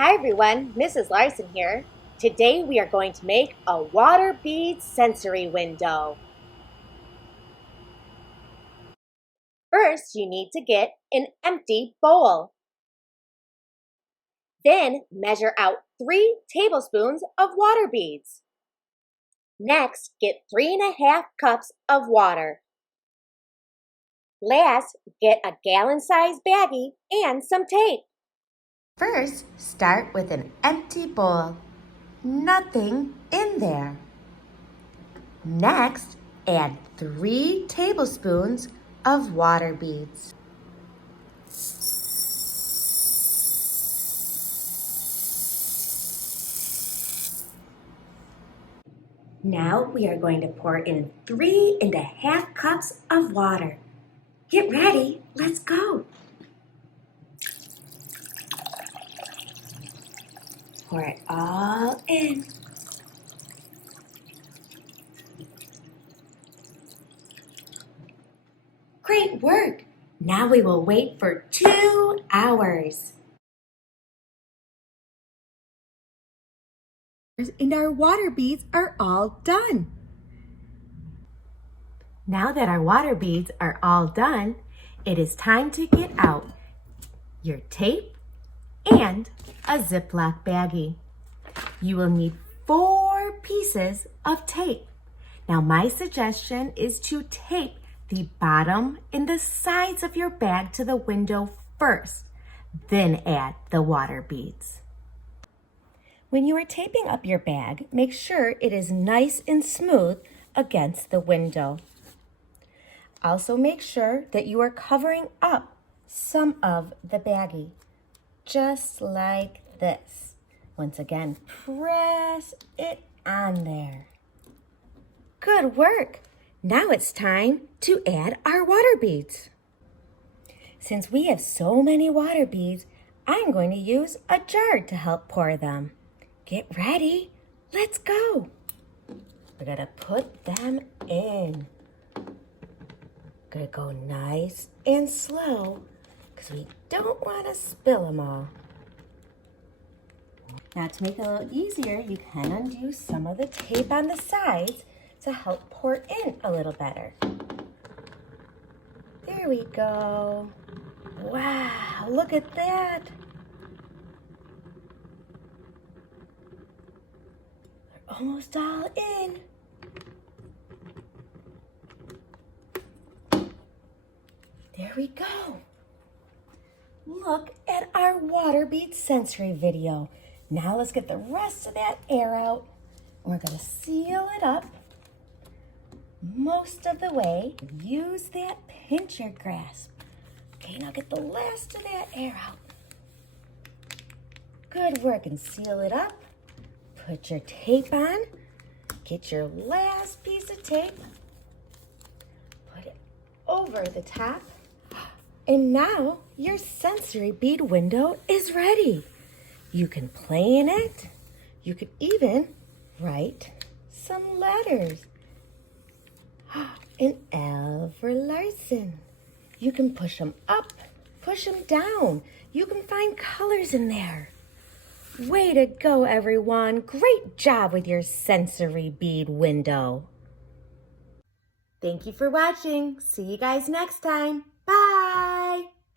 Hi everyone, Mrs. Larson here. Today we are going to make a water bead sensory window. First, you need to get an empty bowl. Then measure out 3 tablespoons of water beads. Next, get 3½ cups of water. Last, get a gallon-sized baggie and some tape. First, start with an empty bowl. Nothing in there. Next, add 3 tablespoons of water beads. Now we are going to pour in 3½ cups of water. Get ready, let's go. Pour it all in. Great work! Now we will wait for 2 hours. And our water beads are all done. Now that our water beads are all done, it is time to get out your tape and a Ziploc baggie. You will need 4 pieces of tape. Now my suggestion is to tape the bottom and the sides of your bag to the window first, then add the water beads. When you are taping up your bag, make sure it is nice and smooth against the window. Also make sure that you are covering up some of the baggie, just like this. Once again, press it on there. Good work! Now it's time to add our water beads. Since we have so many water beads, I'm going to use a jar to help pour them. Get ready, let's go. We're gonna put them in. Gonna go nice and slow because we don't want to spill them all. Now to make it a little easier, you can undo some of the tape on the sides to help pour in a little better. There we go. Wow, look at that. They're almost all in. There we go. Look at our water bead sensory video. Now let's get the rest of that air out. We're gonna seal it up most of the way. Use that pincher grasp. Okay, now get the last of that air out. Good work, and seal it up. Put your tape on. Get your last piece of tape. Put it over the top. And now your sensory bead window is ready. You can play in it. You could even write some letters. An L for Larson. You can push them up, push them down. You can find colors in there. Way to go, everyone. Great job with your sensory bead window. Thank you for watching. See you guys next time.